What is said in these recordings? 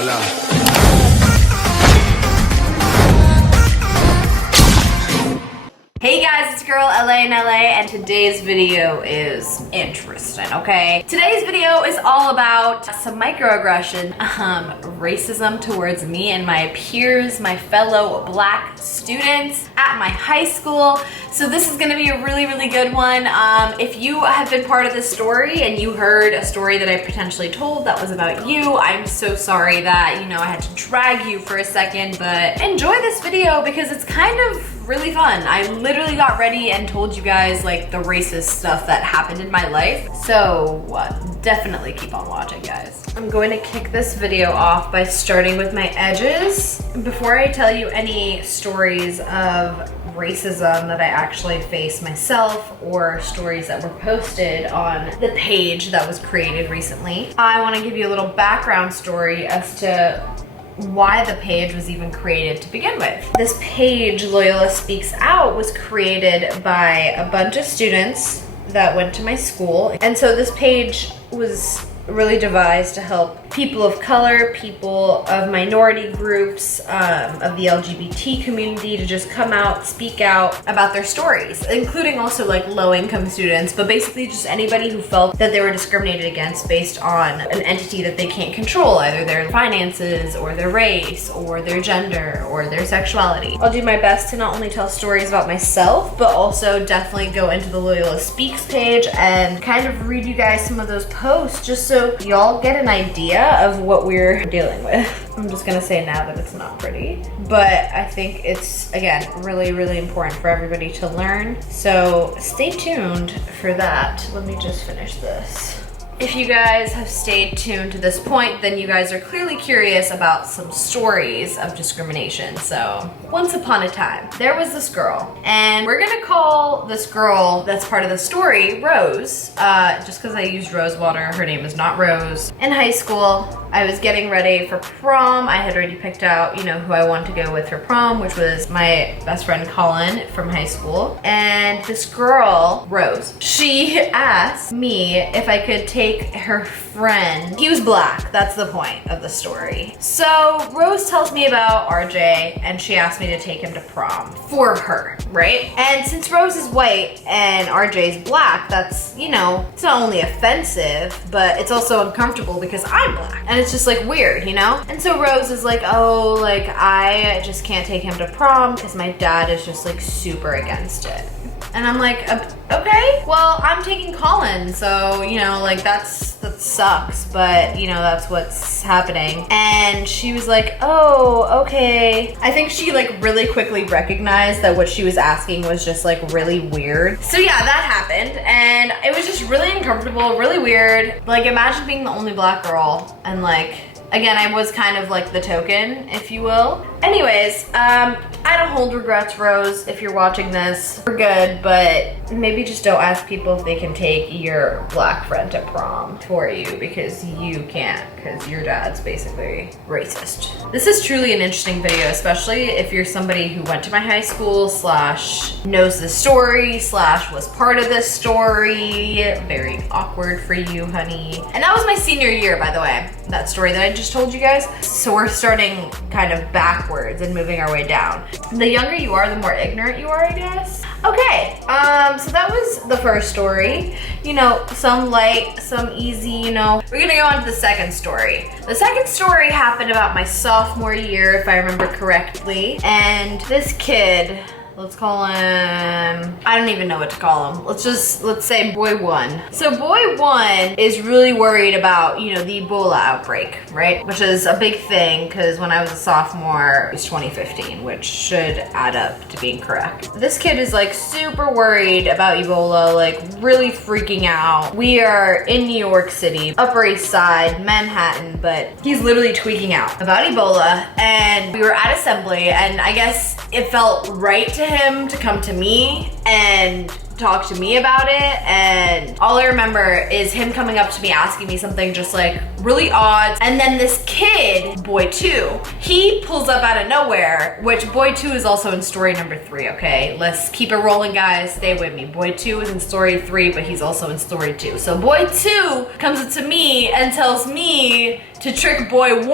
Hola. Hey guys, it's girl LA in LA, and today's video is interesting, okay? Today's video is all about some microaggression, racism towards me and my peers, my fellow black students at my high school. So this is gonna be a really, really good one. If you have been part of this story and you heard a story that I potentially told that was about you, I'm so sorry that, I had to drag you for a second, but enjoy this video because it's kind of really fun. I literally got ready and told you guys like the racist stuff that happened in my life. So definitely keep on watching, guys. I'm going to kick this video off by starting with my edges. Before I tell you any stories of racism that I actually face myself or stories that were posted on the page that was created recently, I want to give you a little background story as to why the page was even created to begin with. This page, Loyola Speaks Out, was created by a bunch of students that went to my school. And so this page was really devised to help people of color, people of minority groups, of the LGBT community to just come out, speak out about their stories, including also like low-income students, but basically just anybody who felt that they were discriminated against based on an entity that they can't control, either their finances or their race or their gender or their sexuality. I'll do my best to not only tell stories about myself, but also definitely go into the Loyola Speaks page and kind of read you guys some of those posts just so y'all get an idea of what we're dealing with. I'm just gonna say now that it's not pretty, but I think it's, again, really, really important for everybody to learn. So stay tuned for that. Let me just finish this. If you guys have stayed tuned to this point, then you guys are clearly curious about some stories of discrimination. So, once upon a time, there was this girl, and we're gonna call this girl that's part of the story Rose, just because I used rose water. Her name is not Rose. In high school, I was getting ready for prom. I had already picked out, who I wanted to go with for prom, which was my best friend Colin from high school. And this girl, Rose, she asked me if I could take her friend. He was black, that's the point of the story. So Rose tells me about RJ and she asked me to take him to prom for her, right? And since Rose is white and RJ is black, that's, it's not only offensive, but it's also uncomfortable because I'm black. And it's just like weird, And so Rose is like, oh, like I just can't take him to prom because my dad is just like super against it. And I'm like, okay, well, I'm taking Colin, so, that sucks, but, that's what's happening. And she was like, oh, okay. I think she, really quickly recognized that what she was asking was just, really weird. So, yeah, that happened, and it was just really uncomfortable, really weird. Like, imagine being the only black girl, and, again, I was kind of the token, if you will. Anyways, I don't hold regrets, Rose, if you're watching this. We're good, but maybe just don't ask people if they can take your black friend to prom for you because you can't, because your dad's basically racist. This is truly an interesting video, especially if you're somebody who went to my high school / knows the story / was part of this story. Very awkward for you, honey. And that was my senior year, by the way, that story that I just told you guys. So we're starting kind of backwards and moving our way down. The younger you are, the more ignorant you are, I guess. Okay, so that was the first story. Some light, some easy, We're gonna go on to the second story. The second story happened about my sophomore year, if I remember correctly. And this kid, let's call him, I don't even know what to call him. Let's say boy one. So boy one is really worried about, the Ebola outbreak, right? Which is a big thing because when I was a sophomore, it was 2015, which should add up to being correct. This kid is super worried about Ebola, really freaking out. We are in New York City, Upper East Side, Manhattan, but he's literally tweaking out about Ebola. And we were at assembly and I guess it felt right to him to come to me and talk to me about it, and all I remember is him coming up to me asking me something just like really odd. And then this kid, boy 2, he pulls up out of nowhere, which boy 2 is also in story number 3, okay? Let's keep it rolling, guys. Stay with me. Boy 2 is in story 3, but he's also in story 2. So boy 2 comes up to me and tells me to trick boy 1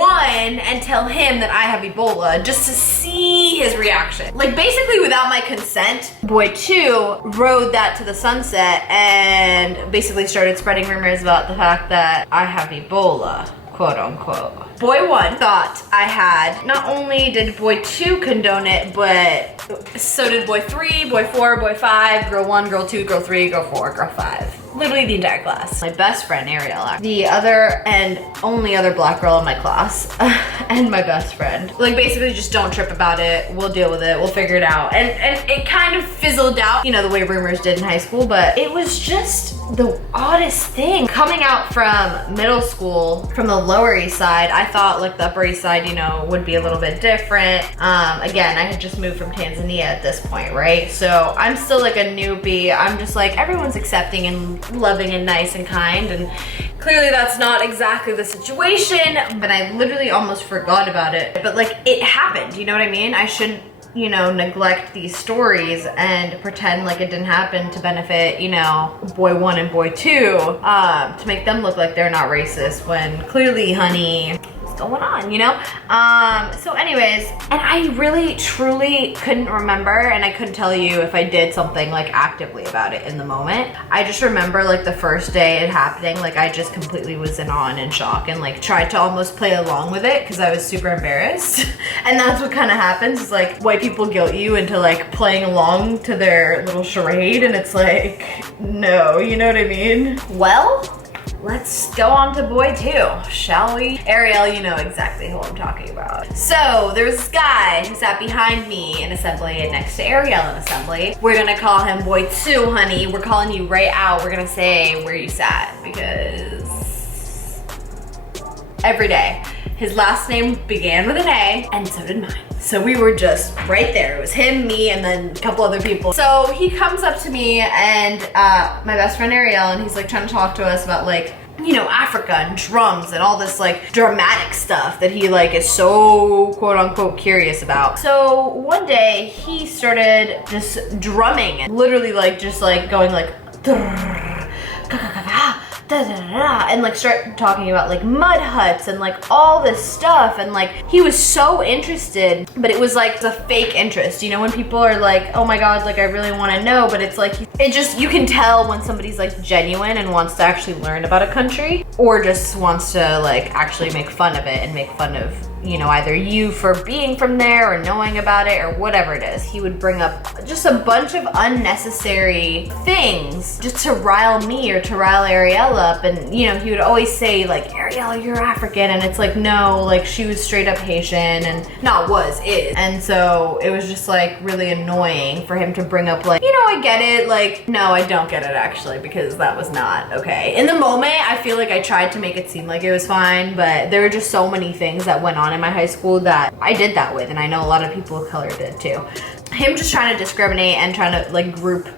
and tell him that I have Ebola, just to see his reaction. Like, basically without my consent, boy 2 rode that to the sunset and basically started spreading rumors about the fact that I have Ebola, quote unquote. Boy 1 thought I had. Not only did boy 2 condone it, but so did boy 3, boy 4, boy 5, girl 1, girl 2, girl 3, girl 4, girl 5. Literally the entire class. My best friend, Ariella, the other and only other black girl in my class, and my best friend. Like, basically just don't trip about it. We'll deal with it. We'll figure it out. And it kind of fizzled out, you know, the way rumors did in high school, but it was just the oddest thing. Coming out from middle school, from the Lower East Side, I thought like the Upper East Side, you know, would be a little bit different. Again, I had just moved from Tanzania at this point, right? So I'm still like a newbie. I'm just like, everyone's accepting and loving and nice and kind, and clearly that's not exactly the situation, but I literally almost forgot about it. But like, it happened, you know what I mean? I shouldn't, you know, neglect these stories and pretend like it didn't happen to benefit, you know, boy 1 and boy 2, to make them look like they're not racist when clearly, honey, going on, you know? So anyways, and I really truly couldn't remember, and I couldn't tell you if I did something like actively about it in the moment. I just remember like the first day it happening, like I just completely was in awe and in shock and like tried to almost play along with it because I was super embarrassed. And that's what kind of happens, is like white people guilt you into like playing along to their little charade, and it's like, no, you know what I mean? Well, let's go on to boy 2, shall we? Ariel, you know exactly who I'm talking about. So there was this guy who sat behind me in assembly and next to Ariel in assembly. We're gonna call him boy 2, honey. We're calling you right out. We're gonna say where you sat, because every day his last name began with an A, and so did mine. So we were just right there. It was him, me, and then a couple other people. So he comes up to me and my best friend Ariel, and he's like trying to talk to us about like, you know, Africa and drums and all this like dramatic stuff that he like is so quote unquote curious about. So one day he started just drumming and literally like just like going like and like start talking about like mud huts and like all this stuff, and like he was so interested, but it was like a fake interest, you know, when people are like, oh my god, like I really want to know, but it's like it just, you can tell when somebody's like genuine and wants to actually learn about a country, or just wants to like actually make fun of it and make fun of, you know, either you for being from there or knowing about it or whatever it is. He would bring up just a bunch of unnecessary things just to rile me or to rile Ariel up. And, you know, he would always say like, Ariel, you're African. And it's like, no, like she was straight up Haitian, and not was, is. And so it was just like really annoying for him to bring up like, you know, I get it. Like, no, I don't get it actually, because that was not okay. In the moment, I feel like I tried to make it seem like it was fine, but there were just so many things that went on in my high school that I did that with, and I know a lot of people of color did too. Him just trying to discriminate and trying to like group,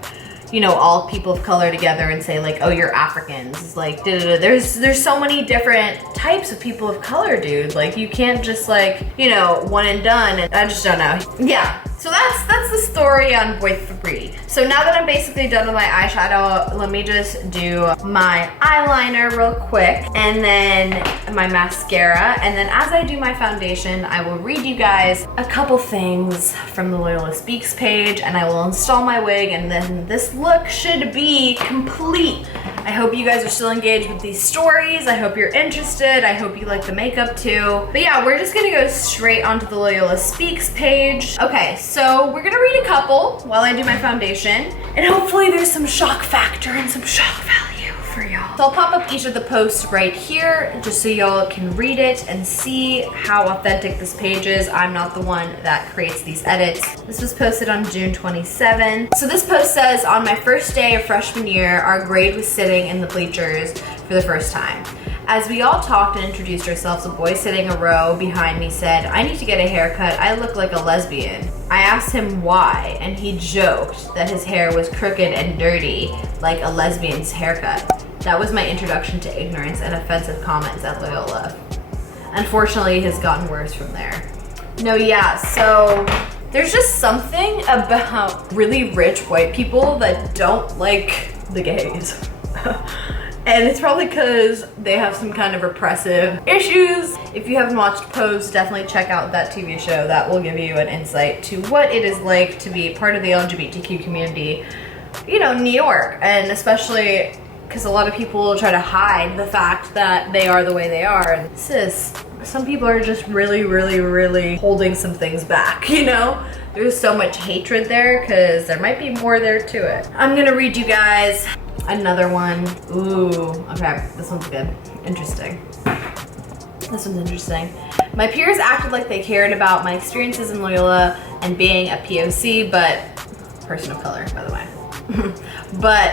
you know, all people of color together and say like, oh, you're Africans. It's like, there's so many different types of people of color, dude. Like you can't just like, you know, one and done. And I just don't know. Yeah. So that's the story on boy 3. So now that I'm basically done with my eyeshadow, let me just do my eyeliner real quick, and then my mascara, and then as I do my foundation, I will read you guys a couple things from the Loyola Speaks page, and I will install my wig, and then this look should be complete. I hope you guys are still engaged with these stories. I hope you're interested. I hope you like the makeup too. But yeah, we're just gonna go straight onto the Loyola Speaks page. Okay, so we're gonna read a couple while I do my foundation, and hopefully there's some shock factor and some shock value for y'all. So I'll pop up each of the posts right here just so y'all can read it and see how authentic this page is. I'm not the one that creates these edits. This was posted on June 27th. So this post says, on my first day of freshman year, our grade was sitting in the bleachers for the first time. As we all talked and introduced ourselves, a boy sitting a row behind me said, "I need to get a haircut. I look like a lesbian." I asked him why, and he joked that his hair was crooked and dirty, like a lesbian's haircut. That was my introduction to ignorance and offensive comments at Loyola. Unfortunately, it has gotten worse from there. No, yeah, so there's just something about really rich white people that don't like the gays. And it's probably because they have some kind of repressive issues. If you haven't watched Pose, definitely check out that TV show. That will give you an insight to what it is like to be part of the LGBTQ community, you know, in New York. And especially because a lot of people try to hide the fact that they are the way they are. And sis, some people are just really holding some things back, you know? There's so much hatred there because there might be more there to it. I'm gonna read you guys another one. Ooh, okay, this one's good. Interesting. This one's interesting. My peers acted like they cared about my experiences in Loyola and being a POC, but person of color, by the way. But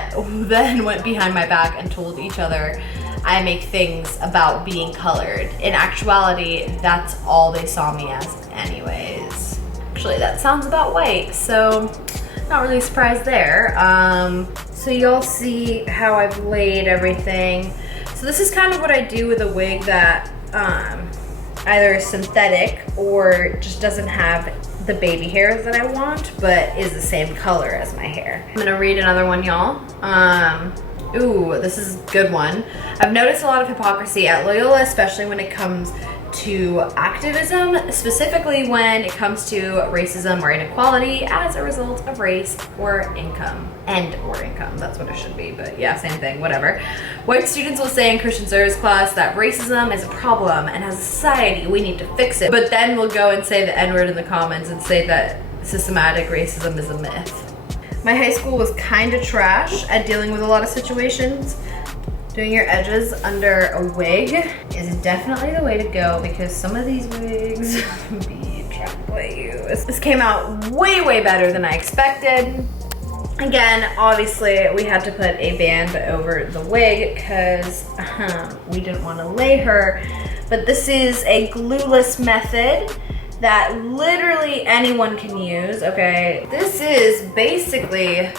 then went behind my back and told each other I make things about being colored. In actuality, that's all they saw me as anyways. Actually, that sounds about white, so not really surprised there. So y'all see how I've laid everything. So this is kind of what I do with a wig that either is synthetic or just doesn't have the baby hairs that I want, but is the same color as my hair. I'm gonna read another one, y'all. Ooh, this is a good one. I've noticed a lot of hypocrisy at Loyola, especially when it comes to activism, specifically when it comes to racism or inequality as a result of race or income. Or income, that's what it should be, but yeah, same thing, whatever. White students will say in Christian service class that racism is a problem and as a society we need to fix it, but then we'll go and say the N-word in the comments and say that systematic racism is a myth. My high school was kind of trash at dealing with a lot of situations. Doing your edges under a wig is definitely the way to go because some of these wigs be trapped by you. This came out way better than I expected. Again, obviously we had to put a band over the wig because we didn't want to lay her, but this is a glueless method that literally anyone can use, okay? This is basically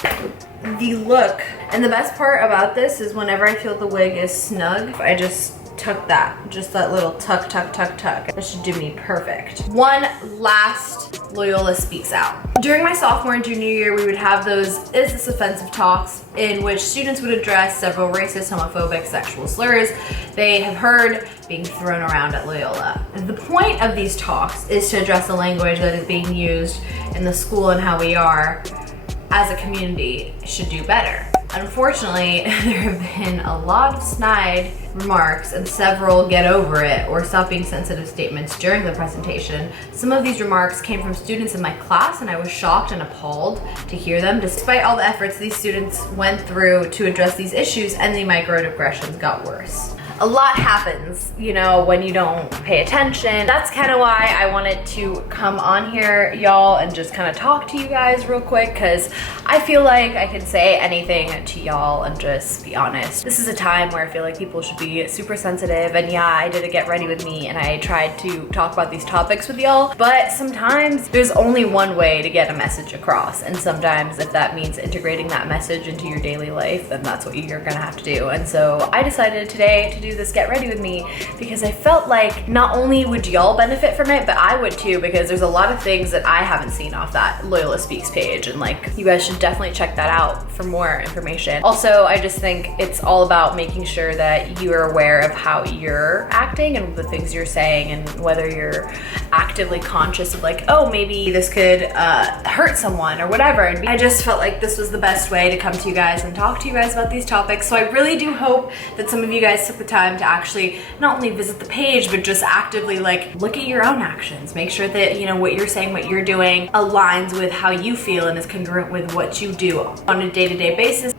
the look. And the best part about this is whenever I feel the wig is snug, I just tuck that. Just that little tuck. That should do me perfect. One last Loyola Speaks Out. During my sophomore and junior year, we would have those Is This Offensive talks in which students would address several racist, homophobic, sexual slurs they have heard being thrown around at Loyola. The point of these talks is to address the language that is being used in the school and how we are as a community should do better. Unfortunately, there have been a lot of snide remarks and several get over it or stop being sensitive statements during the presentation. Some of these remarks came from students in my class and I was shocked and appalled to hear them despite all the efforts these students went through to address these issues, and the microaggressions got worse. A lot happens, you know, when you don't pay attention. That's kind of why I wanted to come on here, y'all, and just kind of talk to you guys real quick, because I feel like I can say anything to y'all and just be honest. This is a time where I feel like people should be super sensitive, and yeah, I did a Get Ready With Me and I tried to talk about these topics with y'all, but sometimes there's only one way to get a message across, and sometimes if that means integrating that message into your daily life, then that's what you're gonna have to do. And so I decided today to do this Get Ready With Me because I felt like not only would y'all benefit from it, but I would too, because there's a lot of things that I haven't seen off that Loyola Speaks page, and like, you guys should definitely check that out for more information. Also, I just think it's all about making sure that you are aware of how you're acting and the things you're saying, and whether you're actively conscious of like, oh, maybe this could hurt someone or whatever. And I just felt like this was the best way to come to you guys and talk to you guys about these topics. So I really do hope that some of you guys took the time to actually not only visit the page, but just actively like look at your own actions. Make sure that, you know, what you're saying, what you're doing aligns with how you feel and is congruent with what you do on a day-to-day basis.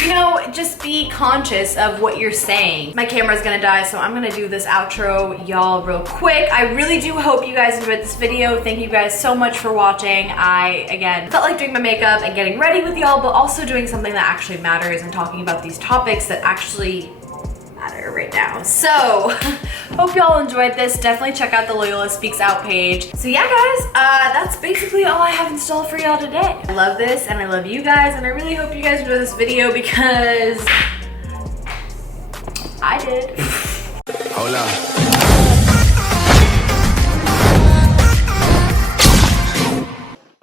You know, just be conscious of what you're saying. My camera's gonna die, so I'm gonna do this outro, y'all, real quick. I really do hope you guys enjoyed this video. Thank you guys so much for watching. I, again, felt like doing my makeup and getting ready with y'all, but also doing something that actually matters and talking about these topics that actually matter right now. So, hope y'all enjoyed this. Definitely check out the Loyola Speaks Out page. So yeah, guys, that's basically all I have installed for y'all today. I love this and I love you guys, and I really hope you guys enjoy this video because I did. Hold up.